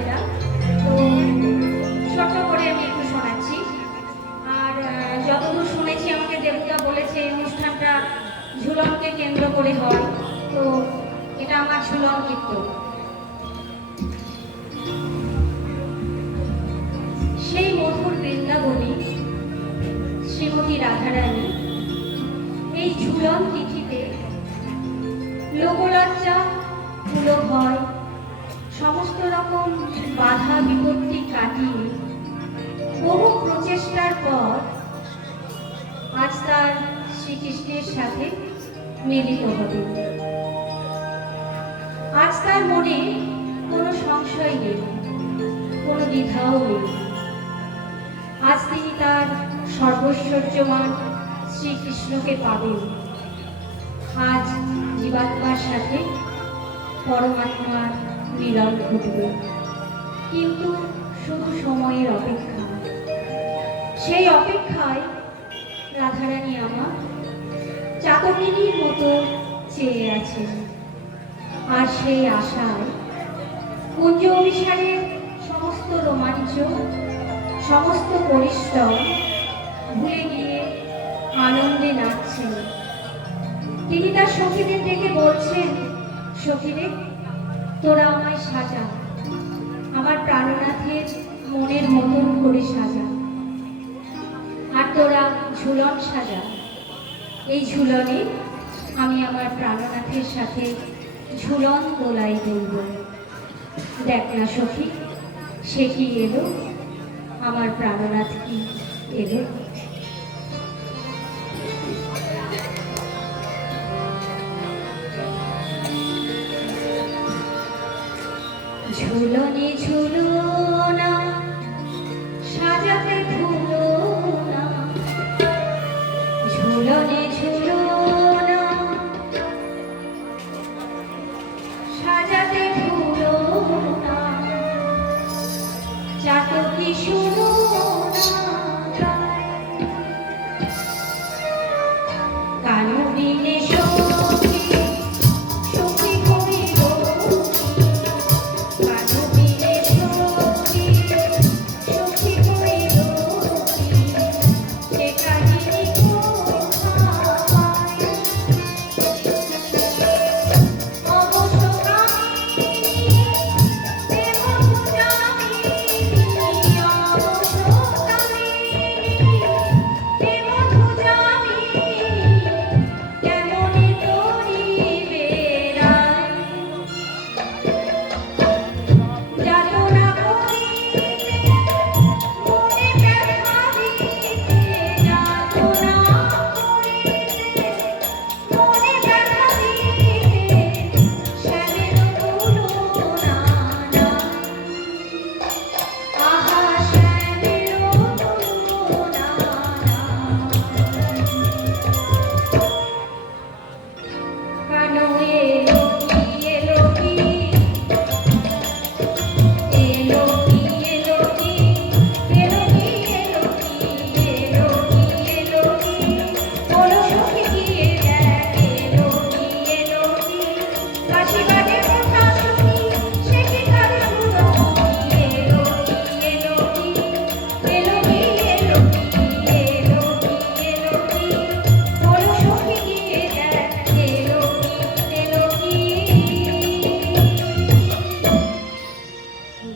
এটা। তো ছোট্ট করে আমি একটু শোনাচ্ছি। আর যতদূর শুনেছি, আমাকে দেবতা বলেছে, অনুষ্ঠানটা ঝুলনকে কেন্দ্র করে হয়। তো এটা আমার ঝুলন কীর্তন। সেই মধুর বৃন্দাবনী, শ্রীমতী রাধারানী, এই ঝুলন তিথিতে লোকলজ্জা কুলো ভয় সমস্ত রকম বাধা বিপত্তি কাটিয়ে বহু প্রচেষ্টার পর আজ তার শ্রীকৃষ্ণের সাথে মিলিত হবে। আজ তার মনে কোনো সংশয় নেই, কোনো দ্বিধাও নেই। আজ তিনি তার সর্বৈশ্বর্যমান শ্রীকৃষ্ণকে পাবেন। আজ জীবাত্মার সাথে পরমাত্মার মিলন ঘটবে। কিন্তু শুধু সময়ের অপেক্ষা। সেই অপেক্ষায় রাধারানী আমার চাতকিনীর মতো চেয়ে আছেন। আর সেই আশায় কুঞ্জ অভিসারের সমস্ত রোমাঞ্চ, সমস্ত পরিশ্রম ভুলে গিয়ে আনন্দে নাচছেন। তিনি তার সখীদের ডেকে বলছেন সখীদের তোরা আমায় সাজা। আমার প্রাণনাথের মনের মতন করে সাজা। আর তোরা ঝুলন সাজা। এই ঝুলনে আমি আমার প্রাণনাথের সাথে ঝুলন দোলাই দেব দেখ না সখী, সে কি এলো? আমার প্রাণনাথ কি এলো? ঝুলনে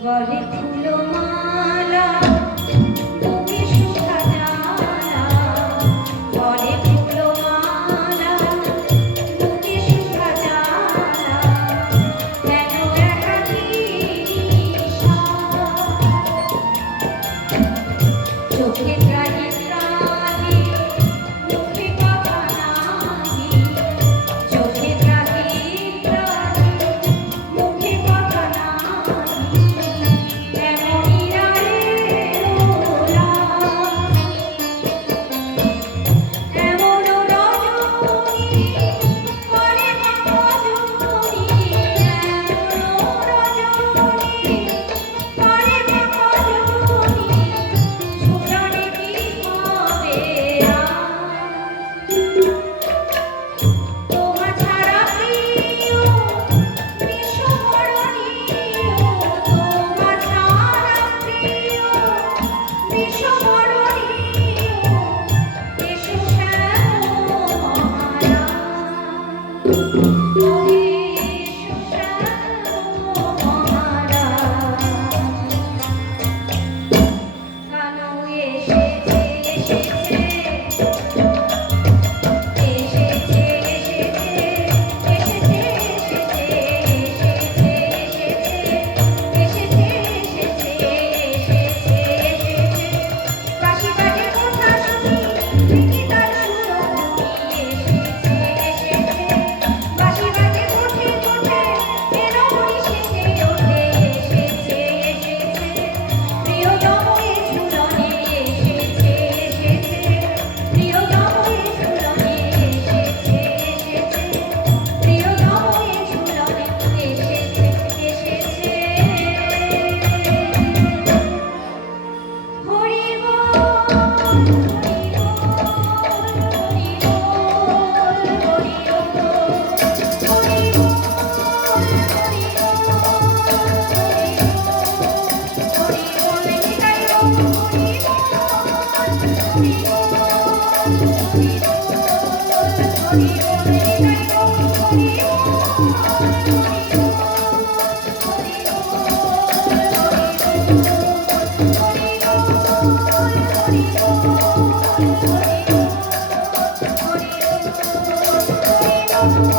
বলে ফুলো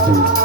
হরি